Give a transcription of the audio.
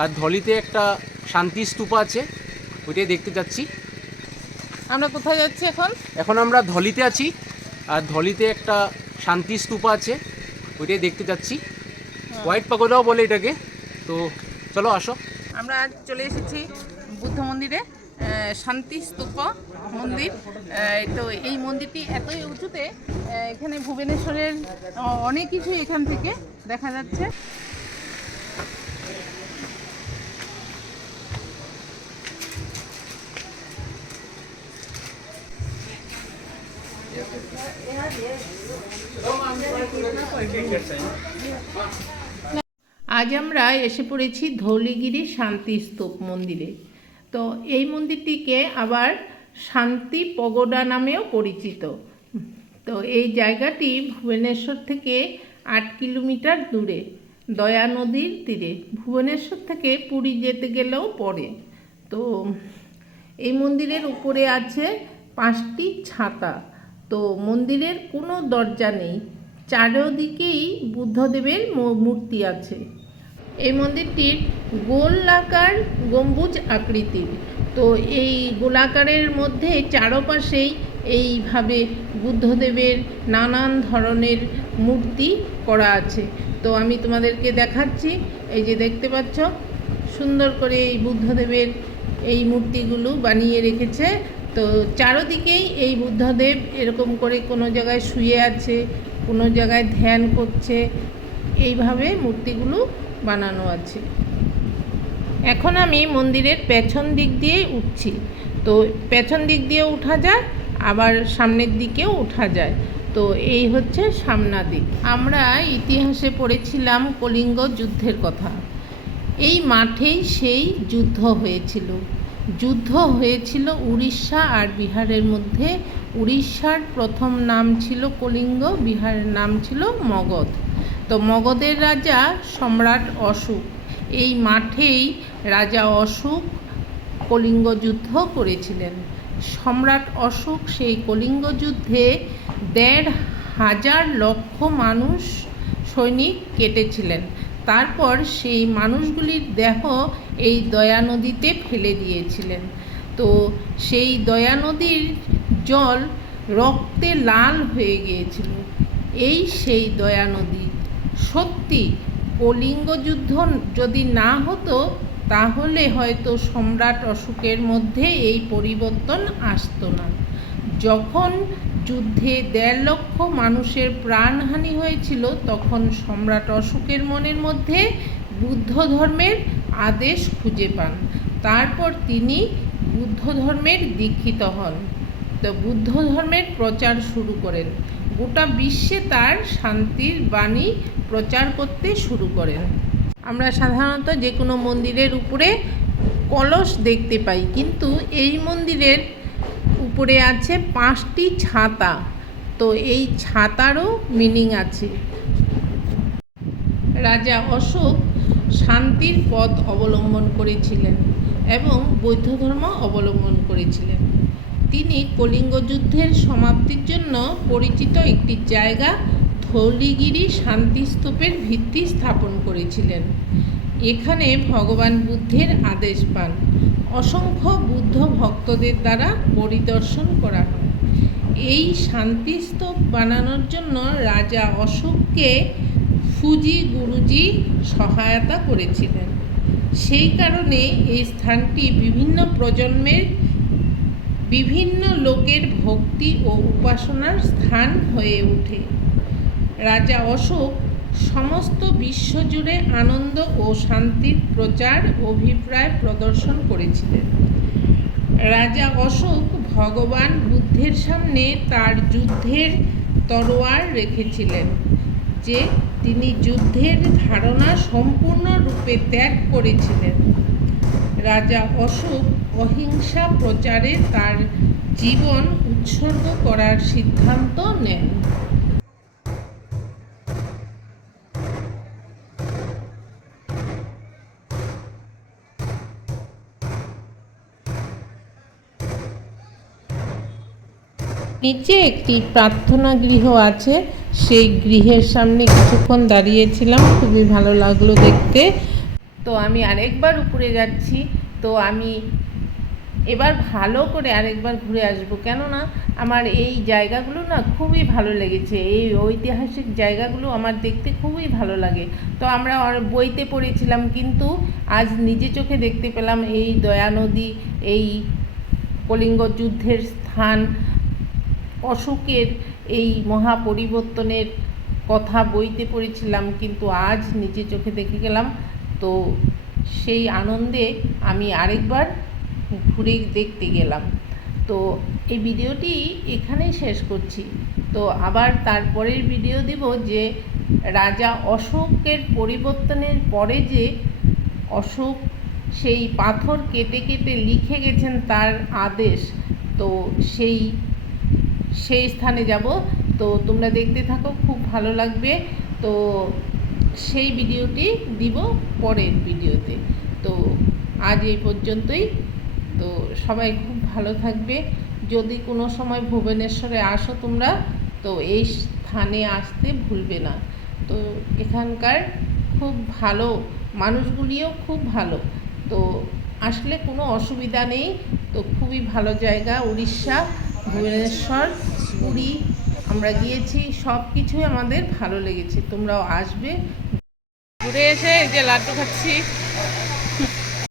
আর ধলিতে একটা শান্তি স্তূপা আছে ওইটাই দেখতে যাচ্ছি। আমরা কোথায় যাচ্ছি এখন? এখন আমরা ধলিতে আছি আর ধলিতে একটা শান্তি স্তূপা আছে ওইটাই দেখতে যাচ্ছি। হোয়াইট পাগোদাও বলে এটাকে তো চলো আসো। আমরা আজ চলে এসেছি বুদ্ধ মন্দিরে শান্তি স্তূপ মন্দির। তো এই মন্দিরটি এতই উঁচুতে এখানে ভুবনেশ্বরের অনেক কিছু এখান থেকে দেখা যাচ্ছে। আজ আমরা এসে পড়েছি ধৌলিগিরি শান্তি স্তূপ মন্দিরে। তো এই মন্দিরটিকে আবার শান্তি পগোডা নামেও পরিচিত। তো এই জায়গাটি ভুবনেশ্বর থেকে আট কিলোমিটার দূরে, দয়া নদীর তীরে। ভুবনেশ্বর থেকে পুরী যেতে গেলেও পড়ে তো এই মন্দিরের উপরে আছে পাঁচটি ছাতা। তো মন্দিরের কোনো দরজা নেই। চারিদিকেই বুদ্ধদেবের মূর্তি আছে। এই মন্দিরটির গোলাকার গম্বুজ আকৃতির। তো এই গোলাকারের মধ্যে চারপাশেই এইভাবে বুদ্ধদেবের নানান ধরনের মূর্তি করা আছে। তো আমি তোমাদেরকে দেখাচ্ছি, এই যে দেখতে পাচ্ছ, সুন্দর করে এই বুদ্ধদেবের এই মূর্তিগুলো বানিয়ে রেখেছে। তো চারোদিকেই এই বুদ্ধদেব এরকম করে কোনো জায়গায় শুয়ে আছে, কোনো জায়গায় ধ্যান করছে, এইভাবে মূর্তিগুলো বানানো আছে। এখন আমি মন্দিরের পেছন দিক দিয়ে উঠছি। তো পেছন দিক দিয়ে উঠা যায়, আবার সামনের দিকেও উঠা যায়। তো এই হচ্ছে সামনা দিক। আমরা ইতিহাসে পড়েছিলাম কলিঙ্গ যুদ্ধের কথা। এই মাঠেই সেই যুদ্ধ হয়েছিল। যুদ্ধ হয়েছিল উড়িষ্যা আর বিহারের মধ্যে। উড়িষ্যার প্রথম নাম ছিল কলিঙ্গ, বিহারের নাম ছিল মগধ। তো মগধের রাজা সম্রাট অশোক। এই মাঠেই রাজা অশোক কলিঙ্গ যুদ্ধ করেছিলেন। সম্রাট অশোক সেই কলিঙ্গ যুদ্ধে দেড় হাজার লক্ষ মানুষ সৈনিক কেটেছিলেন। তারপর সেই মানুষগুলির দেহ এই দয়া নদীতে ফেলে দিয়েছিলেন। তো সেই দয়া নদীর জল রক্তে লাল হয়ে গিয়েছিল। এই সেই দয়া নদী। সত্যি, কলিঙ্গ যুদ্ধ যদি না হতো, তাহলে হয়তো সম্রাট অশোকের মধ্যে এই পরিবর্তন আসতো না। যখন যুদ্ধে দেড় লক্ষ মানুষের প্রাণহানি হয়েছিল, তখন সম্রাট অশোকের মনের মধ্যে বুদ্ধ ধর্মের আদেশ খুঁজে পান। তারপর তিনি বুদ্ধ ধর্মের দীক্ষিত হন। তো বুদ্ধ ধর্মের প্রচার শুরু করেন। গোটা বিশ্বে তার শান্তির বাণী প্রচার করতে শুরু করেন। আমরা সাধারণত যে কোনো মন্দিরের উপরে কলস দেখতে পাই, কিন্তু এই মন্দিরের উপরে আছে পাঁচটি ছাতা। তো এই ছাতারও মিনিং আছে। রাজা অশোক শান্তির পথ অবলম্বন করেছিলেন এবং বৌদ্ধ ধর্ম অবলম্বন করেছিলেন। তিনি কলিঙ্গ যুদ্ধের সমাপ্তির জন্য পরিচিত একটি জায়গা ধৌলিগিরি শান্তিস্তূপের ভিত্তি স্থাপন করেছিলেন। এখানে ভগবান বুদ্ধের আদেশ পান। অসংখ্য বুদ্ধ ভক্তদের দ্বারা পরিদর্শন করা হয়। এই শান্তিস্তূপ বানানোর জন্য রাজা অশোককে ফুজি গুরুজি সহায়তা করেছিলেন। সেই কারণে এই স্থানটি বিভিন্ন প্রজন্মের বিভিন্ন লোকের ভক্তি ও উপাসনার স্থান হয়ে ওঠে। রাজা অশোক সমস্ত বিশ্বজুড়ে আনন্দ ও শান্তির প্রচার, অভিপ্রায় প্রদর্শন করেছিলেন। রাজা অশোক ভগবান বুদ্ধের সামনে তার যুদ্ধের তরোয়ার রেখেছিলেন, যে তিনি যুদ্ধের ধারণা সম্পূর্ণরূপে ত্যাগ করেছিলেন। রাজা অশোক অহিংসা প্রচারে তার জীবন উৎসর্গ করার সিদ্ধান্ত নেন। নিচে একটি প্রার্থনা গৃহ আছে। সেই গৃহের সামনে কিছুক্ষণ দাঁড়িয়েছিলাম। খুবই ভালো লাগল দেখতে। তো আমি আরেকবার উপরে যাচ্ছি। তো আমি এবার ভালো করে আরেকবার ঘুরে আসব। কেননা আমার এই জায়গাগুলো না খুবই ভালো লেগেছে। এই ঐতিহাসিক জায়গাগুলো আমার দেখতে খুবই ভালো লাগে। তো আমরা বইতে পড়েছিলাম, কিন্তু আজ নিজে চোখে দেখতে পেলাম এই দয়া নদী, এই কলিঙ্গ যুদ্ধের স্থান অশোকের এই মহাপরিবর্তনের কথা বইতে পড়েছিলাম, কিন্তু আজ নিজে চোখে দেখে গেলাম। তো সেই আনন্দে আমি আরেকবার ঘুরে দেখতে গেলাম। তো এই ভিডিওটি এখানেই শেষ করছি। তো আবার তারপরের ভিডিও দিব যে রাজা অশোকের পরিবর্তনের পরে যে অশোক সেই পাথর কেটে কেটে লিখে গেছেন তার আদেশ, তো সেই সেই স্থানে যাব। তো তোমরা দেখতে থাকো, খুব ভালো লাগবে। তো সেই ভিডিওটি দিব পরের ভিডিওতে। তো আজ এই পর্যন্তই। তো সবাই খুব ভালো থাকবে। যদি কোনো সময় ভুবনেশ্বরে আসো তোমরা, তো এই স্থানে আসতে ভুলবে না। তো এখানকার খুব ভালো মানুষগুলিও খুব ভালো। তো আসলে কোনো অসুবিধা নেই। তো খুবই ভালো জায়গা, উড়িষ্যা। ভুবনেশ্বর, পুরী, আমরা গিয়েছি সব কিছুই আমাদের ভালো লেগেছে, তোমরাও আসবে। ঘুরে এসে এই যে লাড্ডু খাচ্ছি।